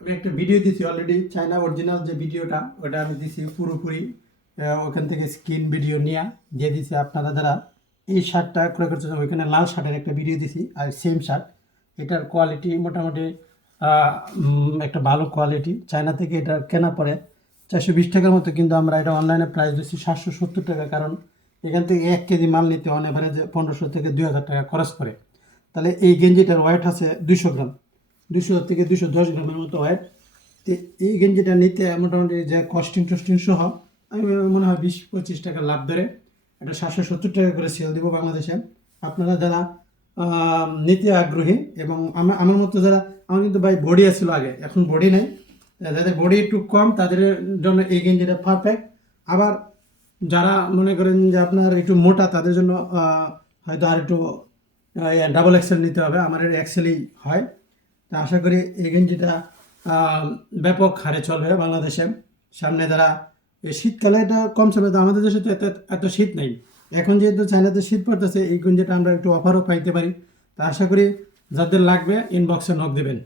আমি একটা ভিডিও দিছি অলরেডি, চায়না অরিজিনাল যে ভিডিওটা ওটা আমি দিছি পুরোপুরি। ওখান থেকে স্ক্রিন ভিডিও নিয়ে দিয়ে দিছি। আপনারা যারা এই শার্টটা ক্রয় করতেছেন, ওইখানে লাল শার্টের একটা ভিডিও দিছি আর সেম শার্ট। এটার কোয়ালিটি মোটামুটি একটা ভালো কোয়ালিটি। চায়না থেকে এটা কেনা পড়ে 420 টাকার মতো, কিন্তু আমরা এটা অনলাইনে প্রাইস দিচ্ছি 770 টাকা। কারণ এখান থেকে 1 কেজি মাল নিতে অন এভারেজ 1500 থেকে 2000 টাকা খরচ করে। তাহলে এই গেঞ্জিটার ওয়েট আছে 200 গ্রাম, 200 থেকে 210 গ্রামের মতো ওয়েট। তো এই গেঞ্জিটা নিতে মোটামুটি যে কস্টিং টস্টিং সহ আমি মনে হয় 20-25 টাকা লাভ ধরে এটা 770 টাকা করে সেল দেবো বাংলাদেশে। আপনারা যারা নিতে আগ্রহী এবং আমার মতো যারা, আমার কিন্তু ভাই বডি আছিল আগে, এখন বডি নেই, যাদের বডি একটু কম তাদের জন্য এই গেঞ্জিটা পারফেক্ট। আবার যারা মনে করেন যে আপনার একটু মোটা তাদের জন্য হয়তো আর একটু ডাবল এক্সেল নিতে হবে। আমার এক্সেলই হয়। তা আশা করি এই গেঞ্জিটা ব্যাপক হারে চলবে বাংলাদেশে। সামনে যারা এই শীতকালে এটা কম চলবে, তো আমাদের দেশে তো এত শীত নেই। এখন যেহেতু চায়নাতে শীত পড়তেছে, এই গেঞ্জিটা আমরা একটু অফারও পাইতে পারি। তা আশা করি যাদের লাগবে ইনবক্সে নক দেবেন।